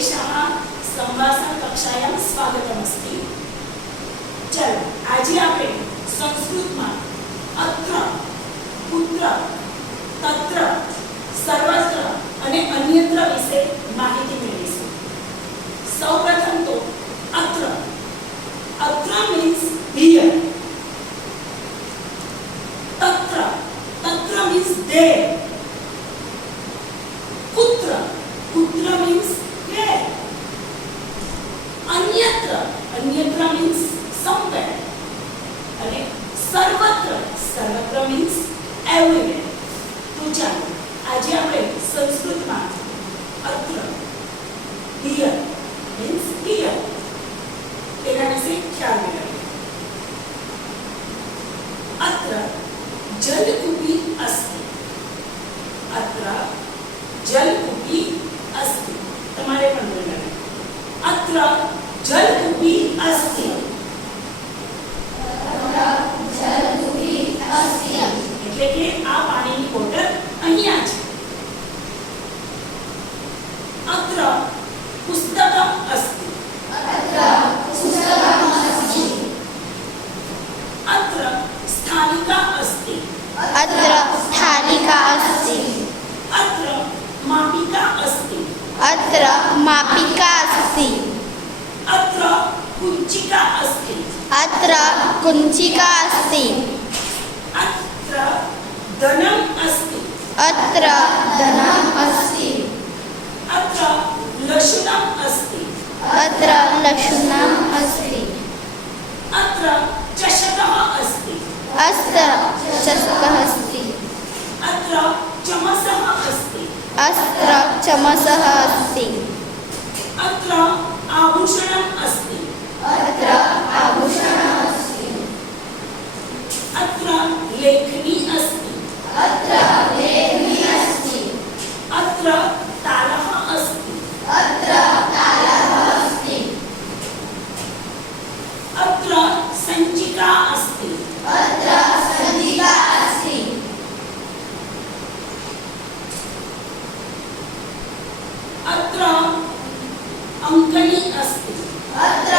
सर्वेषां संभाषणकक्षायां स्वागतमस्ति। चलो आज આપણે સંસ્કૃતમાં અત્ર, પુત્ર, તત્ર, સર્વત્ર અને અન્યત્ર વિશે માહિતી મેળવીશું। સૌપ્રથમ તો અત્ર means here, તત્ર means there, પુત્ર means where, અન્યત્ર means somewhere, અને સર્વત્ર means everywhere। તો ચાલો આજે આપણે સંસ્કૃતમાં અત્ર, here means here તેના વિશે ખ્યાલ મેળવીએ। અત્ર જલકૂપી અસ્તિ, અત્ર જલકૂપી અસ્તિ, તમારે પણ બોલવાનું। અત્ર જલકૂપી અસ્તિ, એટલે કે આ પાણીની બોટલ અહીંયા છે। અત્ર પુસ્તકમ અસ્તિ, अत्र स्थालिका अस्ति, अत्र स्थालिका अस्ति, अत्र मापिका अस्ति, अत्र मापिका अस्ति, अत्र कुञ्चिका अस्ति, अत्र कुञ्चिका अस्ति, अत्र धनम् अस्ति, अत्र धनम् अस्ति, अत्र लशुनम् अस्ति, अत्र लशुनम् अस्ति, अत्र चषकः अस्ति, अत्र चषकः अस्ति, अत्र चमसः अस्ति, अत्र चमसः अस्ति, अत्र आभूषणम् अस्ति, अत्र आभूषणम् अस्ति, अत्र लेखनी अस्ति, अत्र लेखनी अस्ति, अत्र तालः अस्ति, अत्र तालः अस्ति, अत्र सञ्चिका अस्ति, अत्र सञ्चिका अस्ति, अत्र अङ्कनी अस्ति, अत्र